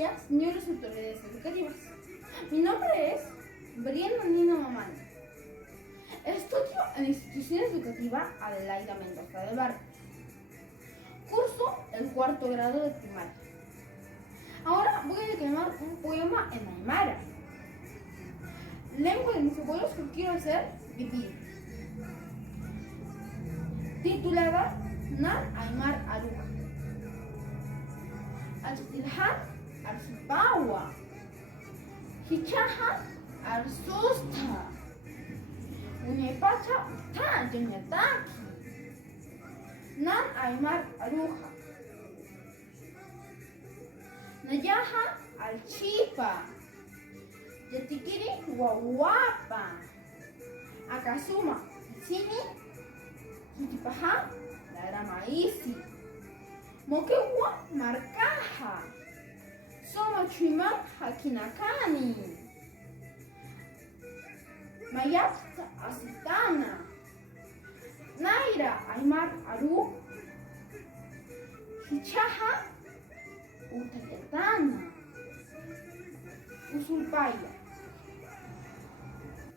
días, señores autoridades educativas. Mi nombre es Briana Nina Mamani. Estudio en la institución educativa Adelaida Mendoza del Barrio. Curso el cuarto grado de primaria. Ahora voy a declamar un poema en aymara, lengua de mis abuelos que quiero hacer vivir, titulada Nan Aymar Aruja. Achitilhan Arsupawa, Hichahan Arsusta, Uñepacha Tan Yonyataki, Nan Aymar Aruja. Nayaha Alchipa, Yatikiri Wawapa, Akasuma Sini, Kitipaha Laramaisi, Mokewa Marcaja, Soma Chuiman Hakinakani, Mayapta Asitana, Naira Aymar Aru, Hichaha Utayatana, Usulpaya.